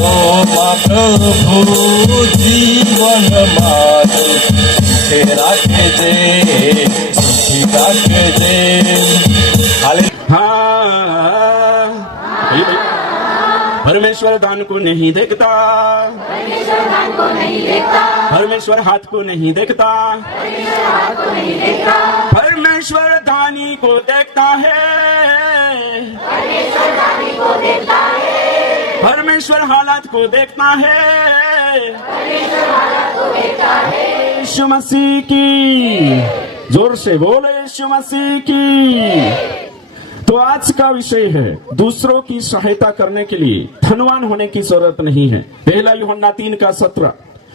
हो प्रभु जीवन मारो तेरा के दे हाँ, परमेश्वर दान को नहीं देखता, परमेश्वर हाथ को नहीं देखता, परमेश्वर दानी को देखता है, परमेश्वर हालात को देखता है। यीशु मसीह की, जोर से बोले यीशु मसीह की। तो आज का विषय है दूसरों की सहायता करने के लिए धनवान होने की जरूरत नहीं है। पहला यूहन्ना 3:17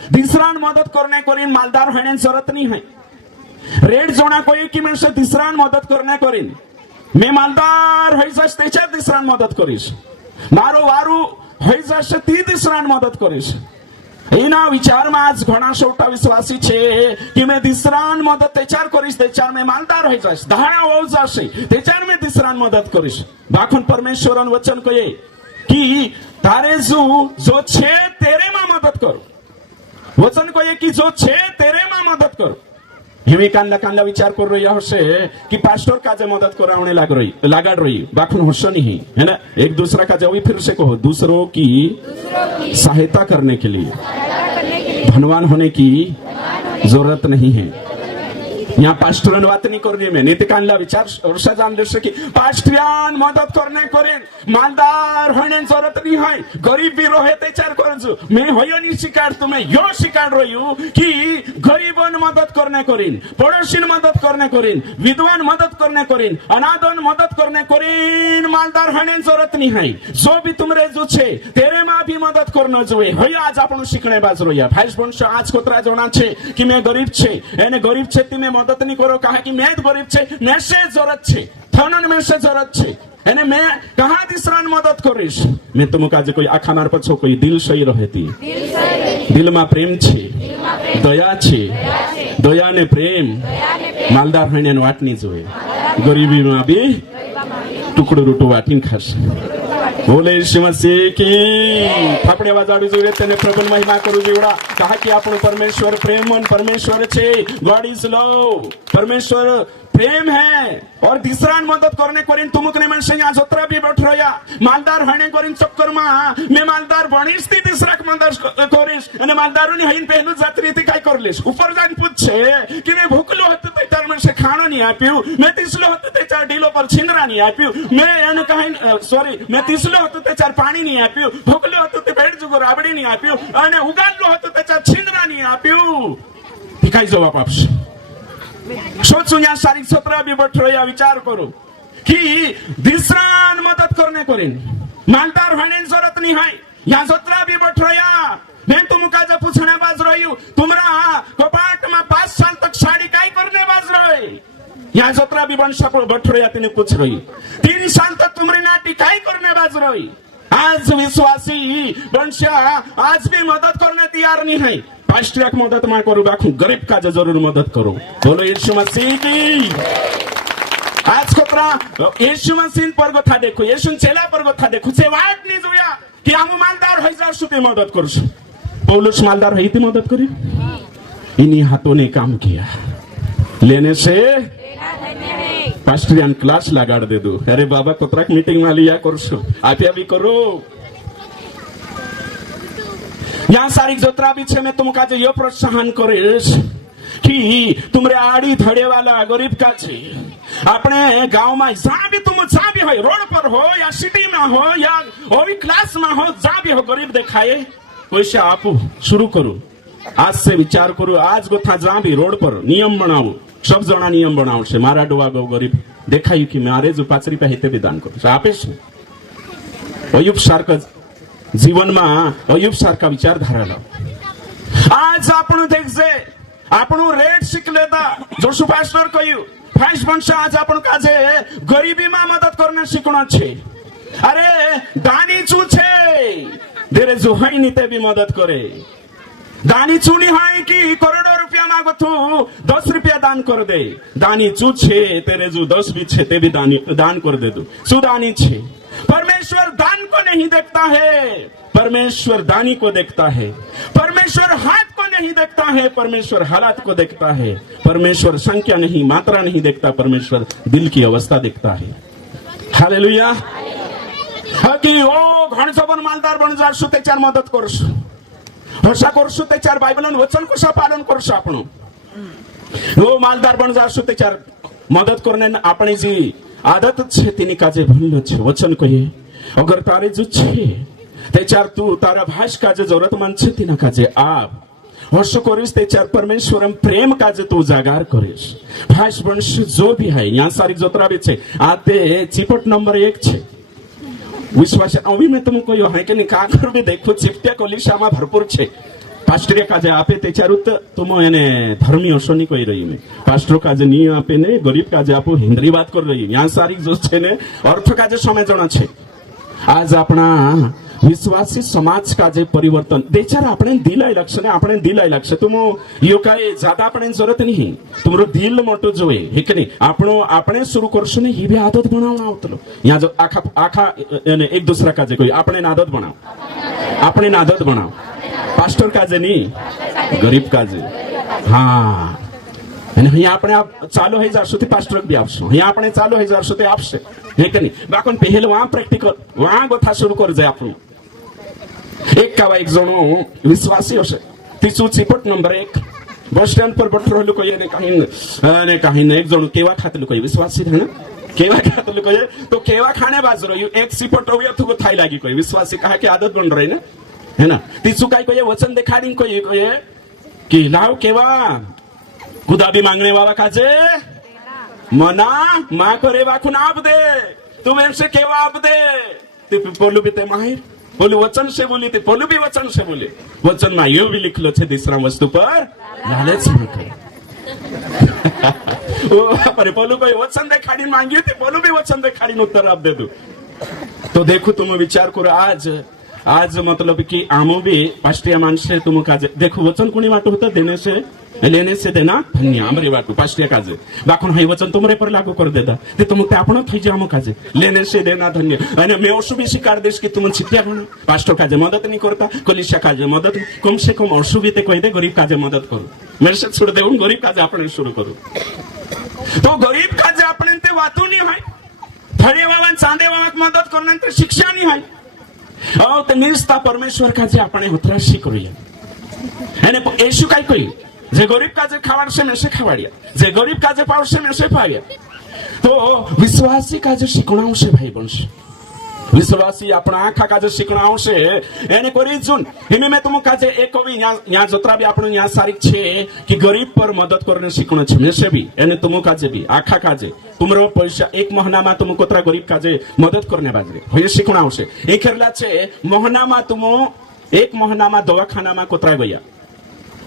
तिसरान मदत करने करीन मालदार होने जरूरत नहीं है। रेड जोना कोई की मैं तिसरान मदत करने करीन मैं मालदार होई जाश त्याच्या तिसरान मदत करीश, मारो वारू होई जाश ती तिसरान मदत करीश। એના વિચારમાં આજ ઘણા સોટા વિશ્વાસી છે કે મેં तिसरान મદદ તેચાર કરીશ, તેચાર મેં માલદાર હોઈ જઈશ, દહાડા હોઈ જશે, તેચાર મેં तिसरान મદદ કરીશ। બાખુન પરમેશ્વરનું વચન કહે કે તારે જો છે તેરેમાં મદદ કરો, વચન કહે કે જો છે તેરેમાં મદદ કરો। हिमी कांदा कांदा विचार कर रही हसे कि पास्टर काजे मदद करावने लागाड़ रही बाखुन हस नहीं है ना। एक दूसरा का जब फिर से कहो, दूसरों की सहायता करने के लिए धनवान होने की जरूरत नहीं है। यहाँ पास्टरन बात नहीं कर रही मैं, नीति कांदा विचार और जान दे कि पास्टरियान मदद करने करें मालदार होने जरूरत नहीं है। गरीब भी रहे तेचार करजु मैं होयो नहीं शिकार तुम्हें यो शिकार रही हूँ कि गरीबन मदद करने करें, पड़ोसी मदद करने करें, विद्वान मदद करने करें, अनाथन मदद करने करें मालदार होने जरूरत नहीं है। जो भी तुमरे जो छे तेरे में भी मदद करना જોઈએ। होयो आज આપણું શીખણે બાજ રોયા ભાઈસ બનશો आज કોતરા જોણા છે कि मैं गरीब छे એને गरीब छे ती मैं मदद नहीं करो कहा कि मैं गरीब छे मैसे जरूरत छे थनन मैसे जरूरत छे એને मैं कहा तिसरान मदद करीश। मैं तुम काजे कोई आखा मार पछो कोई दिल सही रहेती, दिल में प्रेम छे, दया छे, दया ने प्रेम मालदार होने वाटनी જોઈએ। गरीबी में भी टुकड़ो रूटो वाटीन खास। बोले यीशु मसीह की थापड़े वाजाड़ी જોઈએ તેને પ્રભુ મહિમા કરું જીવડા कहा कि આપણું परमेश्वर प्रेमन परमेश्वर छे। गॉड इज लव, परमेश्वर प्रेम है। और तीसरान मदद करने करीन तुमकने मन से यहाँ जोत्रा भी बैठ रहा मालदार होने करीन चक्कर में मैं मालदार बनीश थी तीसरा मदद करीश અને मालदारों ની હઈન પહેલું જાત્રી થી કાઈ कर लेश। ऊपर जान पूछे कि मैं भूखलो હતો તે તાર मन से खाणो नहीं आप्યું, मैं तीसलो હતો તે ચાર ઢીલો પર છીંદરા नहीं आप्યું, मैं એને કહી सॉरी मैं तीसलो હતો તે ચાર પાણી नहीं आप्યું, भूखलो હતો તે બેડ જુગો રાબડી नहीं आप्યું અને ઉગાડલો હતો તે ચાર છીંદરા नहीं आप्યું। ती કાઈ જવાબ આપશે? सोचू यहाँ शारीरिक सत्र भी बैठ रहा विचार करो कि तीसरान मदद करने करें मालदार होने जरूरत नहीं है। यहाँ सत्र भी बैठ रहा मैं तुमका जब पूछने बाज रही हूँ तुम्हारा कपाट में 5 साल तक साड़ी काई करने बाज रहे। यहाँ सत्र भी बन सको बैठ रहा तेने पूछ रही 3 साल तक तुम्हारी नाटी काई करने बाज रही। आज विश्वासी बनशा आज भी मदद करने तैयार नहीं है। पास्टर की मदद में करो बाखू गरीब का जरूर मदद करो। बोलो यीशु मसीह की। आज कोतरा यीशु मसीह पर गथा देखो, यीशु चेला पर गथा देखो से वाट नहीं जोया कि हम मालदार होई जासु ते मदद करसु। पौलुस मालदार है ती मदद करी, इन्हीं हाथों ने काम किया। लेने से पास्टरियन क्लास लगाड़ दे दो। अरे बाबा कोतरा मीटिंग में लिया करसु आप भी करो। यहाँ सारी जोत्रा भी छे मैं तुमका जो यो प्रोत्साहन करीश कि तुमरे आड़ी धड़े वाला गरीब का छे अपने गांव में जहाँ भी तुम जहाँ भी हो रोड पर हो या सिटी में हो या ओवी क्लास में हो जहाँ भी हो गरीब देखाए पैसा आपू शुरू करो। आज से विचार करो आज गोथा जहाँ भी रोड पर नियम बनाओ, सब जना नियम बनाओ से मारा डोवा गो गरीब देखायु कि मारे जो 5 રૂપિયા हिते विधान करो आपे अयुब सारखा जीवन में अयुब सारखा विचारधारा लाओ। आज आपणु देखजे आपणु रेट शीख लेता जोशु पास्टर कहू फाइस बनशा आज आपणु काजे गरीबी में मदद करने सीखना छे। अरे दानी चू छे तेरे जो है नीते भी मदद करे। दानी चूनी है कि करोड़ों रुपया मांगो तू 10 રૂપિયા दान कर दे। दानी चू छे तेरे जो 10 भी छे ते भी दान कर दे दो। सुदानी छे परमेश्वर दान को नहीं देखता है, परमेश्वर दानी को देखता है, परमेश्वर हाथ को नहीं देखता है, परमेश्वर हालात को देखता है, परमेश्वर संख्या नहीं मात्रा नहीं देखता, परमेश्वर दिल की अवस्था देखता है। हालेलुया। की ओ घणसो पण मालदार बन जाशो त्याच्यार मदत करशो, हशा करशो त्याच्यार बायबलन वचन कशा पालन करशो आपण, ओ मालदार बन जाशो त्याच्यार मदद करने આપણે જે આદત છે તેની કાજે ભૂલ્યો છે। વચન કહીએ અગર તારે જો છે त्याच्यार तू तारा भाष काजे जरूरतमंद છે તેના કાજે આપ हर्ष करीस त्याच्यार परमेश्वरम प्रेम काजे तू जागार करीस। भाष वंश जो भी है यहाँ सारी जोतराबी છે આ તે चिपट नंबर 1 છે। विश्वास अभी मैं तुमको कहो है कि का कर भी देखो चिपट्या कोलिशामा भरपूर છે। पास्टर काजे आपे त्याच्यारूत तुम एने धर्मी असो नहीं कही रही मैं, पास्टर काजे नहीं आपे ने गरीब काजे आपो हिंद्री बात कर रही यहाँ सारी जो છે ने अर्थ काजे समझना છે। आज अपना विश्वासी समाज का जे परिवर्तन देचार આપણે દિલાઈ લક્ષ ને આપણે દિલાઈ લક્ષ तुम यो काय ज्यादा આપણે जरूरत नहीं, तुमरो दिल मोटो जोए है कि नहीं આપણો આપણે शुरू करशो ने ही भी आदत बनावना आवतलो। यहाँ जो आखा आखा एक दूसरा का जे कोई આપણે आदत बनाओ, આપણે आदत बनाओ, पास्टर का जे नहीं गरीब का जे। हाँ અને અહીં આપણે ચાલુ થઈ જશું તે પાસ્ટર બી આપશું, અહીં આપણે ચાલુ થઈ જશું તે આપશે હે કે નહીં। બાકોન પહેલ વા પ્રેક્ટિકલ વા ગોથા શરૂ કરી જાય આપણું। એક કાવા એક જણો વિશ્વાસી હશે तीसू चिपट नंबर 1 बस स्टैंड पर बैठ रहलु कोई ने कहीं एक जणो केवा खातलु कोई विश्वासी है ना, केवा खातलु कोई तो केवा खाने बाज रह्यो एक चिपट हो गया तो थाई लागी कोई विश्वासी कहा कि आदत बन रही ना है ना। तीसू काय कोई वचन देखाड़ी कोई कि लाव केवा गुदाबी मांगने वाला काजे मना माँ को रेवा खुन आप दे, तुम ऐसे केवा आप दे। ते पोलू भी ते माहिर पोलू वचन से बोली, ते पोलू भी वचन से बोले। वचन में यो भी लिख लो छे तीसरा वस्तु पर लालच न करे। पर पोलू कोई वचन देखाड़ी मांगी थी, पोलू भी वचन देखाड़ी उत्तर आप दे दो। तो देखो तुम विचार करो आज मतलब कि आमो भी पास्टिया मानसे तुम काजे देखो वचन कोणी वाटो होता देने से लेने से देना धन्य आमरी वाटू पास्टिया काजे बाकोन हाई वचन तुमरे पर लागू कर देता ते तुम ते आपण थई जामो काजे लेने से देना धन्य। अने मैं ओसु भी स्वीकार देश कि तुम छित्या घणा पास्टर काजे मदद नहीं करता, कलिशा काजे मदद कम से कम असुविधे कही दे गरीब काजे मदद करू, मैसेज छोड़ देऊन गरीब काजे आपण शुरू करू। तो गरीब काजे आपण ते वातू नहीं हाय, थळे वावन चांदे वावक मदद करने ते शिक्षा नहीं हाय। औ ते निस्ता परमेश्वर काजे आपण उतराशी करूया। अने येशू काय कही जे गरीब काजे खावाडशे मेसे खावाडिया, जे गरीब काजे पावशे मेसे पाव्या। तो विश्वासी काजे शिकणावशे भाई बनशे, विश्वासी अपना आखा काजे शिकणावशे एने करी जुन हिमे में तुम काजे एक कवि यहाँ जोत्रा भी आपण यहाँ सारी छे कि गरीब पर मदद करने शिकणो छे मेसे भी एने तुम काजे भी आखा काजे तुमरो पैसा एक महीना में तुम कोतरा गरीब काजे मदद करने बाजरे होय शिकणावशे। एक खेरला छे महीना में तुम एक महीना में दवाखाना में कोतरा गया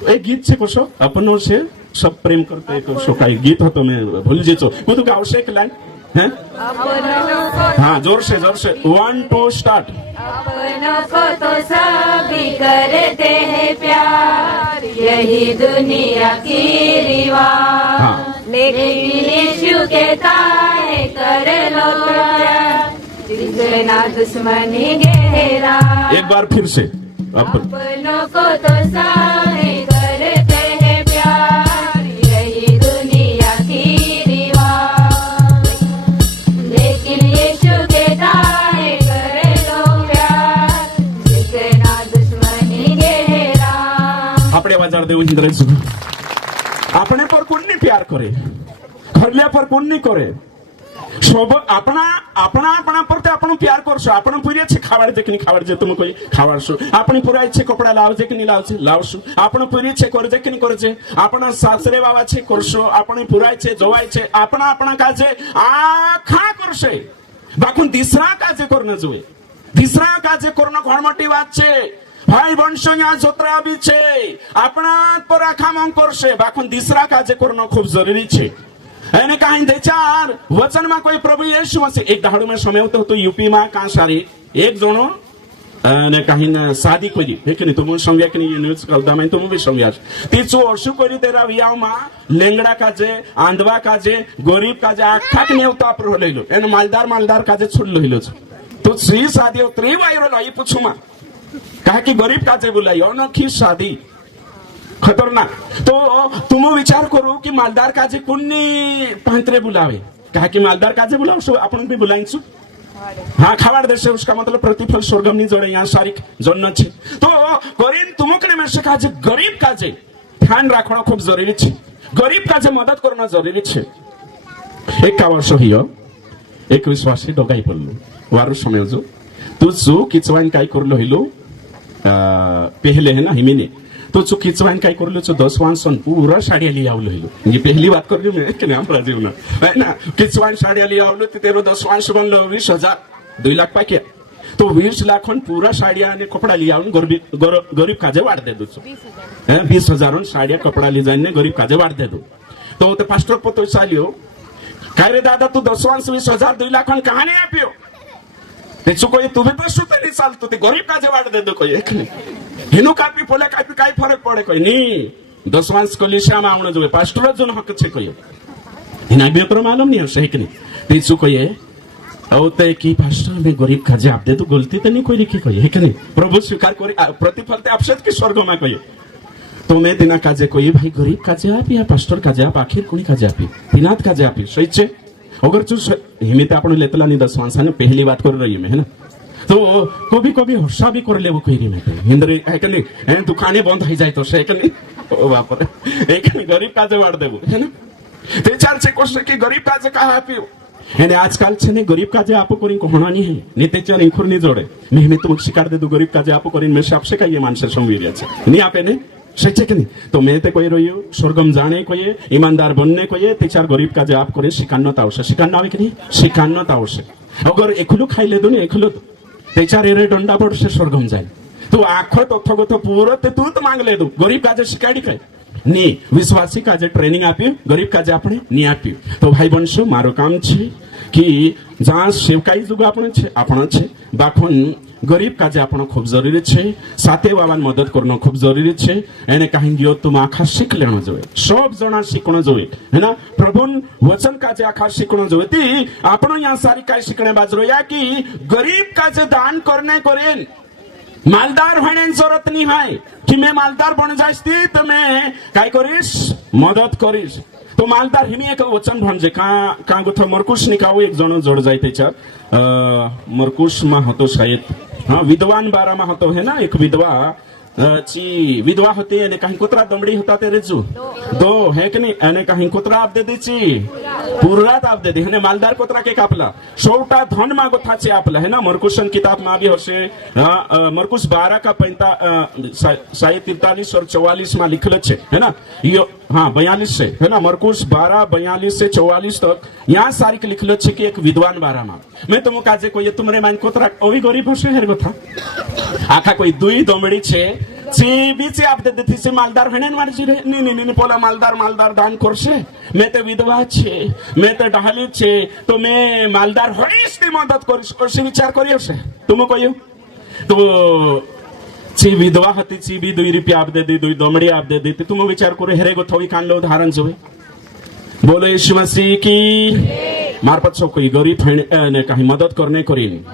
एक गीत છે કોશો अपनो से सब प्रेम करते कोशो काई गीत હતો मैं भूल जेचो બધું ગાવશે એક લાઈન हैं हाँ जोर से 1 2 स्टार्ट। अपनों को तो सभी करते हैं प्यार, यही दुनिया की रिवाज। हाँ। लेकिन यीशु कहता है कर लो प्यार, जितना दुश्मनी गहरा। एक बार फिर से अपनों को तो सभी करते हैं प्यार, यही दुनिया की रिवाज। लेकिन यीशु कहता है कर लो प्यार, जितना दुश्मनी गहरा। આપણે વાજાર દેવું ઇન્દ્રજ આપણે પર કોણ નહીં પ્યાર કરે, ઘરલિયા પર કોણ નહીં કરે, सब अपना अपना अपना पर ते आपण प्यार करशो, आपण पुरे छे खावाड जे कि नहीं खावाड जे तुम कोई खावाडशो, आपण पुराय छे कपड़ा लावजे कि नहीं लावजे लावशो, आपण पुरी छे करजे कि नहीं करजे, आपण सासरे बाबा छे करशो, आपण पुराय छे जवाय छे आपण आपण काजे आखा करशे। बाकून दिसरा काजे करणं जोए, दिसरा काजे करणं घण मोटी बात छे। भाई वंश यहाँ जोत्रा भी छे अपना पर आखा मंग करशे, बाकून दिसरा काजे करणं खूब जरूरी छे। એને કાઈ દેચાર વચનમાં કોઈ પ્રભુ યેશુ મસીહ એક દાડો મેં સમયતો હતો यूपी માં કા સારી એક જણો અને કાઈ શાદી કરી હે કે નહીં तुम સમજ્યા કે નહીં ન્યૂઝ કલદામાં तुम भी સમજ્યા તીચો ઓશુ કરી તેરા વિયામાં લેંગડા કાજે આંધવા કાજે ગરીબ કાજે આખા કે નેવતા પર લઈલો એને માલદાર કાજે છોડ લઈલો છે તો શ્રી શાદીઓ ત્રી વાયરો લઈ પૂછુમાં कहा कि गरीब काजे बुलाई अनोखी शादी खतरनाक। तो तुम विचार करो कि मालदार काजे कुन्नी पांतरे बुलावे, कहा कि मालदार काजे बुलाओ सो अपन भी बुलाइंसु। हाँ खावाड़ देशे उसका मतलब प्रतिफल स्वर्गम नहीं जोड़े यहाँ सारिक जन्नत छे। तो करीन तुमकने में से काजे गरीब काजे ध्यान राखना खूब जरूरी छे, गरीब काजे मदद करना जरूरी छे। एक का वर्ष हियो एक विश्वासी डोगाई पडलो वारू समय जो तू जो किचवान काय करलो हिलो पहले है ना हिमीने तो जो किचवान काय करलो जो 10 वांसन पूरा साड़ी लिया आवलो हिलो। ये पहली बात कर रही हूं मैं कि हम राजीव ना है ना किचवान साड़ी लिया आवलो ते तेरो 10 वांस बनलो 20,000 2 लाख पाके तो 20 लाख पूरा साड़िया आणि कपडा लिया आवून गरीब काजे वाढ दे दो 20,000 साड़िया कपडा ली जाईने गरीब काजे वाढ दे दो। तो ते पास्टर पोतो चालियो काय रे दादा तू 10 वांस 20,000 2 लाख कहा नहीं आपियो त्याचो कोई तुम्ही तर सुते नाही चालतो ते गरीब काजे वाढ दे दो कोई एक नाही हिनो कापी पोले कापी काय फरक पड़े कोई नहीं 10 वांस कलिशा में आवणे जोवे पास्टर जोन हक छे कोई हिना बे पर मालूम नहीं हसे कि नहीं त्याचो कोई औ ते की पास्टर में गरीब काजे आप दे तो गलती तो नहीं कोई लिखी कोई है कि नहीं प्रभु स्वीकार करी प्रतिफल ते आपसेत की स्वर्ग में कोई। तो मैं दिना काजे कोई भाई गरीब काजे आप या पास्टर काजे आप आखिर कोणी काजे आपी दिनात काजे आपी सही छे अगर तू हिमित आपण लेतला नहीं 10 वांसा ने पहली बात कर रही है ना। तो कभी कभी हर्षा भी कर ले वो कोई नहीं हिंदरी है कि नहीं दुकानें बंद हो जाए तो से कि नहीं ओ बाप रे एक गरीब काजे वाड़ देबो है ना ते चार से कोश की गरीब काजे कहा आपियो यानी आजकाल छे ने गरीब काजे आप कोरी कोहणा नहीं है नेते चार इंखुर नहीं जोड़े मैं तुमको शिकार दे दू गरीब काजे आप कोरी में से आपसे का ये मानसे संवीर्य छे नहीं आपे ने सच्चे कि नहीं। तो मैं ते कोई रहियो स्वर्गम जाने कोई ईमानदार बनने कोई ते चार गरीब काजे आप कोरी शिकान्नत आवश्य शिकान्न आवे कि नहीं शिकान्नत आवश्य अगर एकलू खाई ले दो नहीं एकलू त्याच्या रे दंडा पडसे स्वर्गम जाईल तू आखो तथगत पूरो ते तू मांग ले दो गरीब काजे शिकाडी काय नी विश्वासी काजे ट्रेनिंग आप्યું गरीब काजे આપણે ની આપ્યું। તો ભાઈ બનશો મારો કામ છે कि जहाँ सेवकाई जुग आपण छे बाखोन गरीब काजे आपण खूब जरूरी छे साथे वावान मदद करनो खूब जरूरी छे एने कहीं गयो तुम आखा शिक लेनो जोए सब जना शिकणो जोए है ना प्रभुन वचन काजे आखा शिकणो जोए ती आपण यहाँ सारी काय शिकणे बाजरो या कि गरीब काजे दान करने करेन मालदार होने जरूरत नहीं है कि मैं मालदार बन जाती तो मैं काय करीश मदद करीश। तो मालदार हिमी एक वचन म्हणजे का गोथा मरकुश निकाऊ एक जण जोड जाय त्याच्यात मरकुश मा होतो शायद हाँ विद्वान बारा मा होतो है ना एक विधवा ची विधवा होती है कहीं कुतरा दमड़ी होता तेरे जू दो है कि नहीं एने कहीं कुतरा आप दे दीची पूरा आप दे दी है मालदार कुतरा के कापला सोटा धन मागो था चे आपला है ना मरकुशन किताब में भी होशे मरकुश 12 का 43 और 44 में लिखल छे है ना यो हाँ 42 से है ना मरकुश 12 42 से 44 तक यहाँ सारी लिखल छे कि एक विद्वान बारा में मैं तुम काजे कोई तुमरे मान कोतरा अभी गरीब होशे हेर कथा आखा कोई दुई दमड़ी छे ची बीचे आप दे देती से मालदार हणन मारजी रे नी पोला मालदार दान करशे मैं ते विधवा छे मैं ते डहाली छे तो मैं मालदार हणीस ती मदद करिस करसे विचार करियो से तुम कहियो तो ची विधवा हती ची भी 2 रुपया आप दे दी 2 दमड़ी आप दे दी तुम विचार करे हेरे गो थोड़ी कान लो उदाहरण जोए बोलो यीशु मसीह की मार्फत सो कोई गरीब ने कहीं मदद करने करीन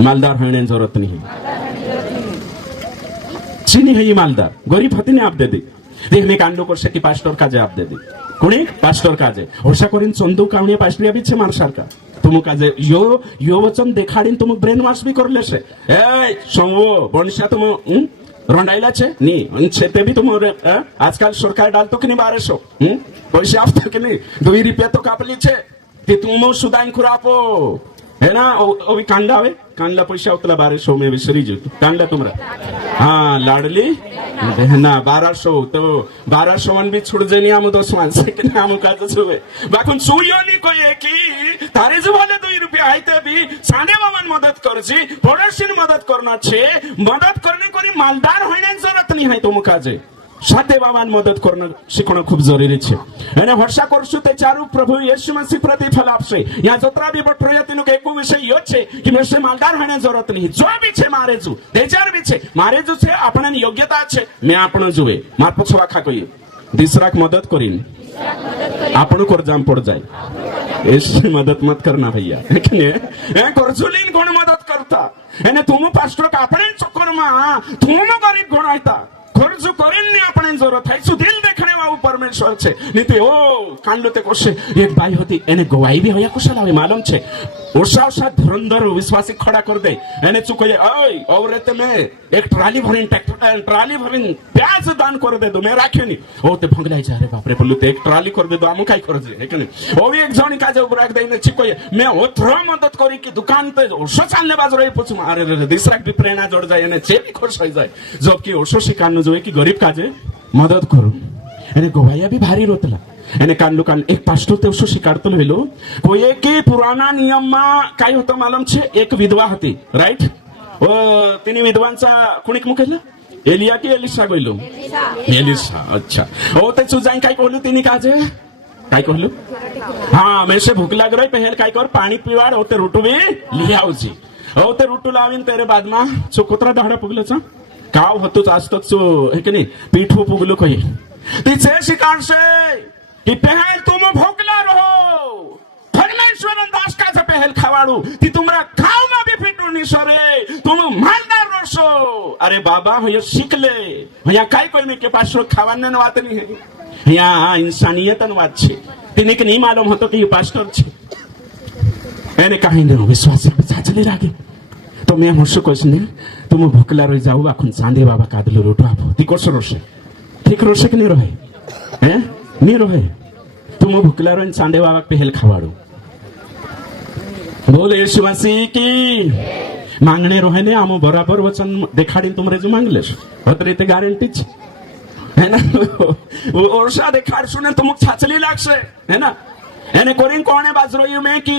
मालदार होने जरूरत नहीं चीनी है ये मालदार गरीब हती ने आप दे दी देख में कांडो कर सकी पास्टर काजे आप दे दी कोणी पास्टर काजे होशा करीन चंदू कावणे पास्टर भी छे मारसार का तुम काजे यो वचन देखाडीन तुम ब्रेन वॉश भी कर लेशे ए संवो बनशा तुम रंडायला छे नी छे भी तुम आजकल सरकार डालतो कि नहीं 1200 पैसे आपतो कि नहीं 2 रुपया तो कापली छे ते तुम सुदाइन खुरापो है ना अभी कांडा आवे कांडला पैसा उतला 1200 में विसरी जो कांडला तुमरा हाँ लाडली बहना 1200 तो 1200 मन भी छुड़ जेनी आम 10 मान से कि नाम का तो सुवे बाकुन सुयो नी कोई है कि तारे जो वाले 2 रुपया आइते भी साने वामन मदद करजी पड़ोसी मदद करना छे मदद करने कोनी मालदार होने जरूरत नहीं है तुम काजे साथे वावान मदद करणं शिकणं खूप जरुरी छे અને હર્ષા કરશું તે ચારુ પ્રભુ યેસુ મસીહ प्रतिफल આપશે या जत्रा भी बठरोया तेनो के एको विषय यो छे कि मेसे मालदार होने जरूरत नहीं जो भी छे मारे जू देचार भी छे मारे जू छे आपणे योग्यता छे मैं आपण जुए मार पछवा खा कई दिसराक मदद करीन आपण कर जाम पड़ जाए ऐसी मदद मत करना भैया है करजुलीन कोण मदद करता એને તું પાસ્ટર આપણે ચક્કરમાં તું ગરીબ ગણાયતા ખર્ચ કરીને આપણે જરૂર થાય શું દિલ દેખણે વાળું પરમેશ્વર છે નીતિ ઓ કાંડો તે કોશે એક ભાઈ હતી એને ગવાઈ બી હયા કુશલ આવે માલમ છે ઓછા ઓછા ધુરંધર વિશ્વાસી ખડા કરી દે એને શું કહે ઓય ઓરે તમે એક ટ્રાલી ભરીને પ્યાજ દાન કરી દે દો મેં રાખ્યો નહીં ઓ તે ભંગલાઈ જાય રે બાપરે પેલું તે એક ટ્રાલી કરી દે દો આમ કાઈ કરજે હે કે નહીં ઓ એક જણી કાજે ઉપર રાખ દઈને છીકોય મેં ઓથરો મદદ કરી કે દુકાન તે ઓછો ચાલને બાજુ રહી પૂછું અરે રે દિસરાક બી પ્રેરણા જોડ જાય એને જે બી ખુશ થઈ જાય જો કે ઓછો શિકારનું જોઈએ કે ગરીબ કાજે મદદ કરું એને ગવાયા બી ભારી રોતલા એને કાંડલું કાંડ એક પાસ્ટર તે શું શીખાડતો લેલો કોઈ કે પુરાના નિયમમાં काय होतं मालूम છે એક વિધવા હતી રાઈટ तिने विधवांचा कुणीक मुकेला एलिया की एलिशा गइलो एलिशा अच्छा ओ ते सुजाई काय कहलु तिने काजे काय कहलु हां मैं से भूख लग रही पहल काय कर पानी पीवाड ओ ते रोटू बी ली आवजी ओ ते रोटू लावीन तेरे बादमा छो कुत्रा दाडा पुगलचा काव होतोच असतोच छो हे की नाही पीठो पुगलो कही तिचे शिकारशे कि पहल तुम भोगला रहो परमेश्वर दास का पहल खावाड़ू ती तुमरा खाव में भी फिटू नहीं सरे तुम मालदार रोशो अरे बाबा हो सीख ले भैया काय कोई में के पास खावाने बात नहीं है यहाँ इंसानियत बात छे तिने के नहीं मालूम होतो कि पास्टर छे એને કાઈ ન વિશ્વાસ ચાચલી લાગે તો મેં હશું કોશ ને તું ભૂખલા રહી જાવ આખું ચાંદે બાબા કાદલો રોટો આપો તી કોસો રોશે ઠીક રોશે કે નહીં રહે હે નહીં રહે તું ભૂખલા રહીને ચાંદે બાબા પહેલ ખાવાડું બોલે યीशु मसीह की मांगणे रोहे ने आमो बराबर वचन देखाड़ी तुम रेजू मांग लेशो होत रीते गारंटी छे है ना ओरसा देखाड़शो ने तुम छाचली लागशे है ना એને કોરીન કોણે બાજરોયું મેં की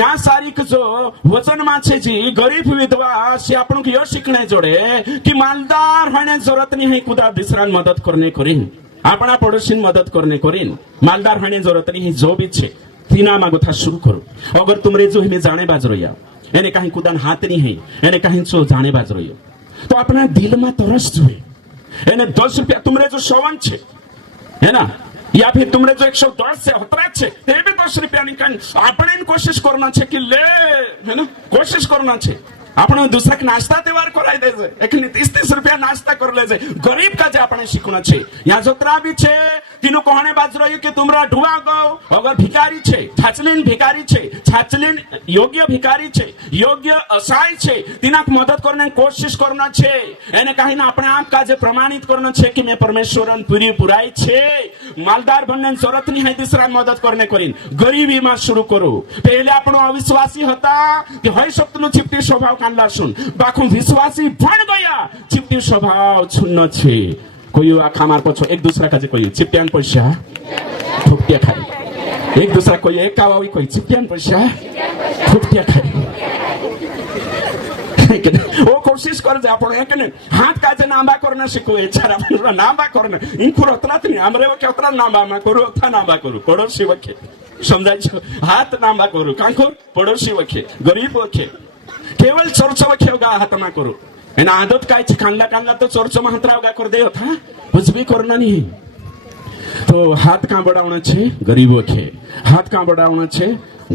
या सारीक जो वचन माछे जी गरीब विधवा से आपण की यो शिकणे जोडे की मालदार होने जरूरत नहीं है खुदा दूसरा मदद करने करीन अपना पड़ोसी मदद करने करीन मालदार होने जरूरत नहीं है जो भी छे तीना मागो था शुरू करो अगर तुमरे जो हमें जाने बाजरोया એને કहीं કુદાન હાથ નહીં है એને કहीं जो जाने बाजरोयो तो अपना दिल में तरस जोए એને 10 રૂપિયા तुमरे जो शोवन छे है ना या फिर तुमने जो 110 से होतरा छे ते भी 10 रुपया निकाल આપણે कोशिश करना छे कि ले है ना कोशिश करना छे આપણે दूसरा नाश्ता तैयार कराई दे छे एकनी 30 रुपया नाश्ता कर ले छे गरीब का जे આપણે શીખਣਾ છે या जोतरा भी छे तीनो कोहणे बाजरोयो कि तुमरा ढुआ गो अगर भिखारी छे छाचलीन भिखारी छे छाचलीन योग्य भिखारी छे योग्य असहाय छे तिनाक मदद करने कोशिश करना छे એને કહીને આપણે આપ કાજે પ્રમાણિત કરનો છે કે મે પરમેશ્વરન પૂરી પુરાઈ છે मालदार बनने जरूरत नहीं है दूसरा मदद करने करीन गरीबी में शुरू करो पहले आपण अविश्वासी होता कि होई सकतलो चिपटी स्वभाव काढला सुन बाखू विश्वासी बन गया चिपटी स्वभाव छुन्न छे कोई आखा मार पछो एक दूसरा का जे कोई चिपटियान पैसा फुकटिया खाई एक दूसरा कोई एक कावावी कोई चिपटियान पैसा फुकटिया खाई वो कोशिश कर जे आपण एक ने हाथ काजे नांबा करना शिकू विचार आपण नांबा करना इनखुर होतला तनी हमरे वके होतला नांबा मा करू होता नांबा करू पड़ोसी वके समजाय छो हाथ नांबा करू कांखो पड़ोसी वके गरीब वके केवल चर्च वके होगा हाथ मा करू एना आदत काय छे कांडला कांडला तो चर्च मा हाथ रावगा कर दे होता कुछ भी करना नहीं तो हाथ का बढ़ावना छे गरीब वके हाथ का बढ़ावना छे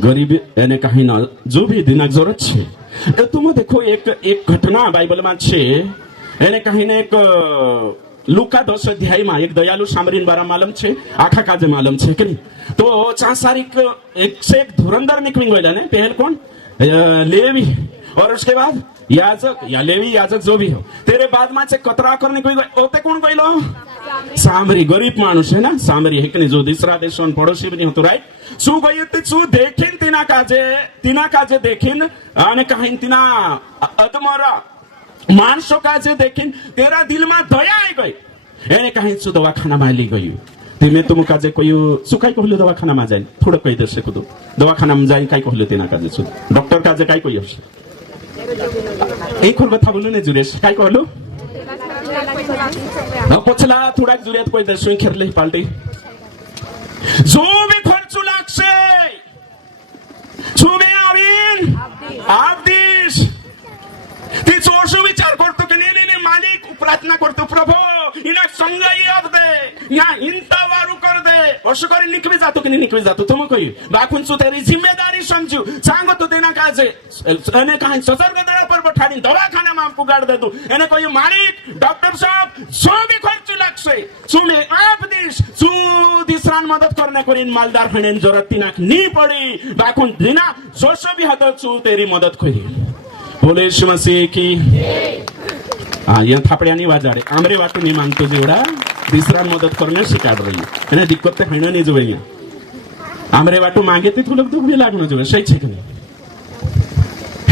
गरीब એને કहीं ना जो भी दिनाक जरूरत छे तुम देखो एक घटना बाइबल में छे એને કહીને એક लूका 10 अध्याय में एक दयालु सामरीन बारा मालूम छे आखा काजे मालूम छे कि तो चासारिक एक से एक धुरंधर निकली गया ने पहल कौन लेवी और उसके बाद याजक या लेवी याजक जो भी हो तेरे बाद में कतरा करने कोई ओते कौन गइलो सामरी गरीब मानुष है ना सामरी है कि जो दूसरा देशों पड़ोसी भी नहीं होतो राइट શું ગયું તે શું દેખીન તીના કાજે દેખીન અને કહીન તીના અધમરા માણસો કાજે દેખીન તેરા દિલમાં દયા આવી ગઈ એને કહીન શું દવાખાનામાં લઈ ગયું તે तुम काजे कोई શું કાઈ કહ્યું દવાખાનામાં જાય થોડો કહી દેશે કુદું દવાખાનામાં જાય કાઈ કહ્યું તેના કાજે શું ડોક્ટર કાજે કાઈ કહ્યું હશે એક ખોલ બતા બોલું ને જુરેશ કાઈ કહ્યું પછલા થોડાક જુરિયાત કોઈ દર્શન ખેરલે પાલટી जो भी खर्च लागसे छुमे आवीन आप दिस ती चोरसो विचार करतो की नाही मालिक प्रार्थना करतो प्रभू इना संगाई अब दे या इंता वारू कर दे अशें करून निकवी जातो की निकवी जातो तुम कही बाकून तू तेरी जिम्मेदारी समझू सांगो तो देना काजे એને કાંઈ સસર્ગ દળા પર બઠાડીને દવાખાનામાં પુગાડ દે તું એને કોઈ માલિક ડોક્ટર સાહેબ શું બી ખર્ચ લાગશે શું મે આપ દીશ શું દિસરાન મદદ કરને કરીને માલદાર હણેન જરૂરત તીનાક ની પડી બાકુન દિના જોશો બી હતો શું તેરી મદદ કરી બોલે ઈસુ મસીહ की यहाँ थापड्यानी वाजाडे आमरे वाटू नहीं मानतो जेवढा दिसरान मदत करणे शिकाड रही અને दिक्कत ते हणं नहीं जोवे आमरे वाटू मागे ते थोडं दुख भी लागणं जोवे सही છે કે નહીં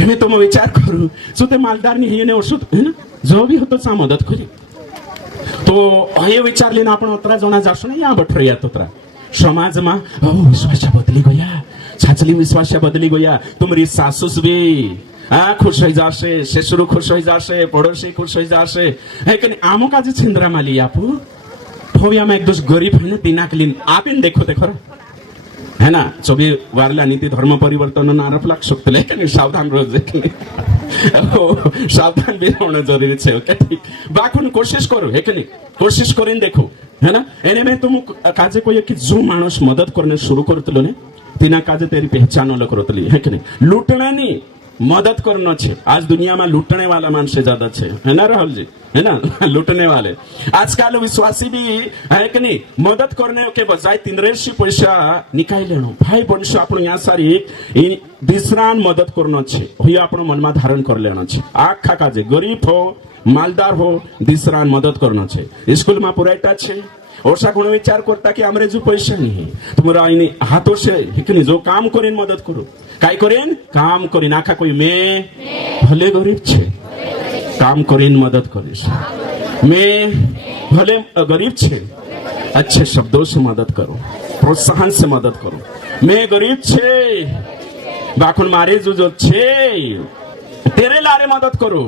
એને તો मैं विचार करू શું તે માલદારની એને ઓછું હે ને જો બી હતો સા મદદ કરી તો અહીં વિચાર લઈને આપણે ઉતરા જણા જાશું ને યા બઠરિયા તોતરા સમાજમાં વિશ્વાસ બદલી ગયા છાછલી વિશ્વાસ બદલી ગયા તમારી સાસુસ બી खुश हो जाशे ससुर खुश हो जाशे पड़ोसी खुश हो जाशे है कि आमो का जे छिंद्रा माली आपू फोविया में एक दोस गरीब है ना तीनाक लिन आपिन देखो देखो है ना चोबी वारला नीति धर्म परिवर्तन आरोप लाग सकते लेकिन सावधान रोज सावधान भी होना जरूरी है ओके ठीक बाकुन कोशिश करो है कि नहीं कोशिश करीन देखो है ना एने में तुम काजे कोई कि जो माणूस मदद करने शुरू करतलो ने तीना काजे तेरी पहचान अलग करतली है कि नहीं लूटना नहीं मदद करना है आज दुनिया में लूटने वाला मानस ज्यादा है ना राहुल जी है ना लूटने वाले आजकल विश्वासी भी है कि नहीं मदद करने के बजाय 300 पैसा निकाल लेना भाई बनशो आपण यहाँ सारी दिसरान मदद करना है ही आपण मन में धारण कर लेना है आखा काजे गरीब हो मालदार हो दिसरान मदद करना है स्कूल में पुरायटा है ओसा कोण विचार करता की आमरे जो पैसा नहीं तुम्हारा आईने हाथों से हिकनी जो काम करीन मदद करो काय करीन काम करीन आखा कोई मैं भले गरीब छे काम करीन मदद करीश मैं भले गरीब छे अच्छे शब्दों से मदद करो प्रोत्साहन से मदद करो मैं गरीब छे बाकुन मारे जो छे तेरे लारे मदद करो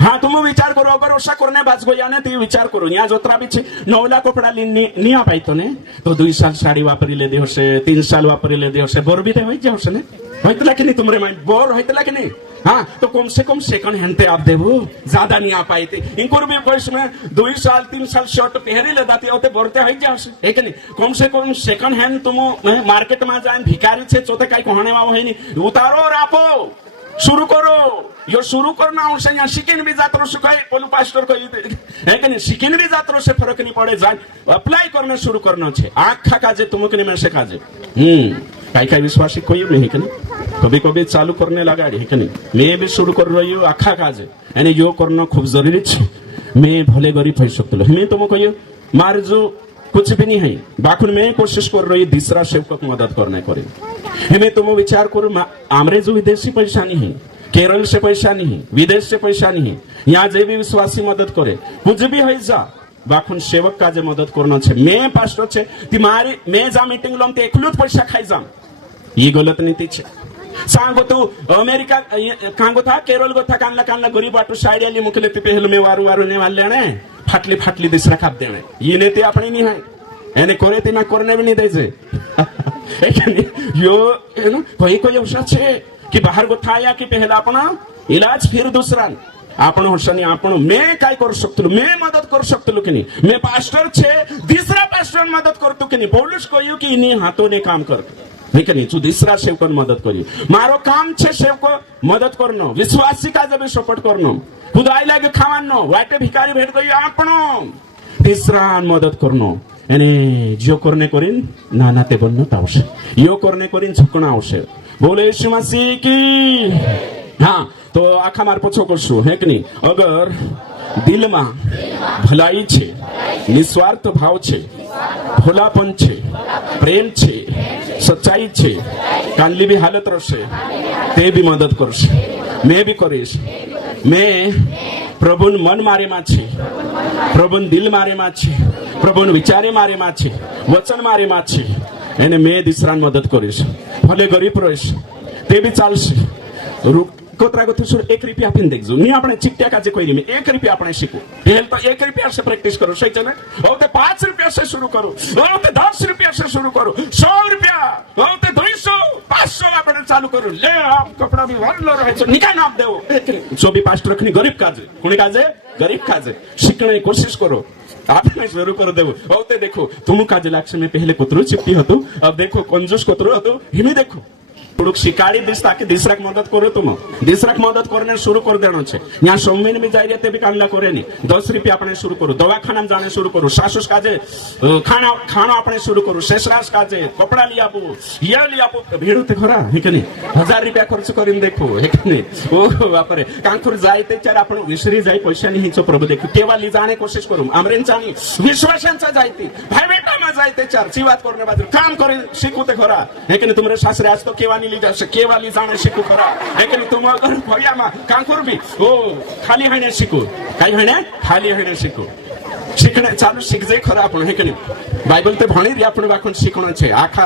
हाँ तुम विचार करो अगर ओसा करने बाज गया ने तो विचार करो यहाँ जोतरा भी 9 लाख कपड़ा नहीं आ पाई तो ने तो 2 साल साड़ी वापरी ले दे होसे 3 साल वापरी ले दे होसे बोर भी होई जा होसे ने होइतला कि नहीं तुमरे माइंड बोर होइतला कि नहीं हाँ तो कम से कम सेकंड हैंड पे आप देबो ज्यादा नहीं आ पाई थी इनको भी वयस में 2 साल 3 साल शर्ट पहरे ले दाती होते बोरते होई जा होसे है कि नहीं कम से कम सेकंड हैंड तुम मार्केट में जाए भिखारी छे चोते काई कोहणे वाव है नहीं उतारो और आपो शुरू करो यो शुरू करना आवश्यक यहाँ शिकिन भी जात्रो सुखाए पोलू पास्टर को है कि नहीं शिकिन भी जात्रो से फर्क नहीं पड़े जाए अप्लाई करना शुरू करना है आखा काजे तुम के में से काजे काई विश्वासी कोई नहीं कि नहीं कभी कभी चालू करने लगा है कि नहीं मैं भी शुरू कर रही हूँ आखा काजे यानी यो करना खूब जरूरी है मैं भले गरीब हो सकते मैं तुम कहियो मार जो कुछ भी नहीं है बाकुन मैं कोशिश कर रही दूसरा सेवक मदद करने करे मैं तुम विचार करो आमरे जो विदेशी पैसा नहीं है केरल से पैसा नहीं विदेश से पैसा नहीं यहाँ जे भी विश्वासी मदद करे कुछ भी हो जा बाकुन सेवक का जे मदद करना है मैं पास्टर छे तुम्हारी मैं जा मीटिंग लम ते एकलूत पैसा खाई जाम ये गलत नीति छे सांगो तू अमेरिका कांगो था केरल गो था कानला गरीब वाटू साइड आली मुकले ती पहले में वारू ने वाल लेने फाटली दिसरा खाप देने ये नीति अपनी नहीं है एने करे ती ना करने भी नहीं देजे यो है ना कोई अवसर छे कि बाहर गो था या कि पहला अपना इलाज फिर दूसरा आपण होशनी आपण मैं काय कर सकतो मैं मदद कर सकतो कि नहीं मैं पास्टर छे दूसरा पास्टर मदद करतो कि नहीं पौलुस कहयो कि इनी हाथों ने काम कर है कि नहीं तू दूसरा सेवकन मदद करी मारो काम छे सेवक मदद करनो विश्वासी का जब सपोर्ट करनो खुदाई लागे खावानो वाटे भिखारी भेट गई आपणो तीसरा मदद करनो यानी जो करने करीन नाना ते बननो आवश्यक यो करने करीन झुकना आवश्यक बोले यीशु मसीह की हाँ तो आखा मार पूछो करशु है कि नहीं अगर दिल में भलाई छे निस्वार्थ भाव छे भोलापन छे प्रेम छे सच्चाई छे कानली भी हालत रहे ते भी मदद करशे मैं भी करीश मैं प्रभुन मन मारे में छे प्रभुन दिल मारे में छे प्रभुन विचारे मारे में छे वचन मारे में छे एने मैं दिसरान मदद करीश भले गरीब रहीश ते भी चालशे कोतरा को सुर 1 रुपया आपने देखो नहीं अपने चिट्टिया का कोई नहीं 1 रुपया अपने सीखो पहले तो 1 रुपया से प्रैक्टिस करो सही चले और 5 रुपया से शुरू करो और 10 रुपया से शुरू करो 100 रुपया और 200 500 अपने चालू करो ले आप कपड़ा भी भर लो रहे निकाल आप दो जो भी पास्टर रखनी गरीब काजे कोनी काजे गरीब काजे सीखने की कोशिश करो आपने शुरू कर दे होते देखो तुम काज लक्ष में पहले कुतरू चिट्टी होतो अब देखो कंजूस कुतरू होतो हिमी देखो થોડુંક શિકારી દિશ તાકે દીસરાક મદદ કરો તુમ દીસરાક મદદ કરને शुरू कर देनो छे यहाँ सोमवीन में जाई रहते भी कांडला करे नहीं 10 रुपया अपने शुरू करो दवाखाना में जाने शुरू करो सासुस काजे खाना खाना अपने शुरू करो शेषराज काजे कपड़ा लिया आपो या लिया आपो भीड़ ते खरा है कि नहीं 1000 रुपया खर्च करिन देखो है कि नहीं ओ बापरे कांकुर जायते चार आपण विसरी जाई पैसा नहीं हिचो प्रभु देखो केवा ली जाने कोशिश करू आमरेन चानी विश्वासांचा जायती भाई बेटा मा जायते चार ची बात करने बाजू काम करे शिकू ते खरा है कि नहीं तुमरे सासरे आज तो केवा ली जाशे केवा ली जाने शिकू खरा है कि नहीं तुम अगर भैया मा कांकुर भी ओ खाली होने शिकू काय होने खाली होने शिकू शिकणे चालू शिकजे खरा आपण हे की नाही बायबल ते भणी रे आपण वाकून शिकणं छे आखा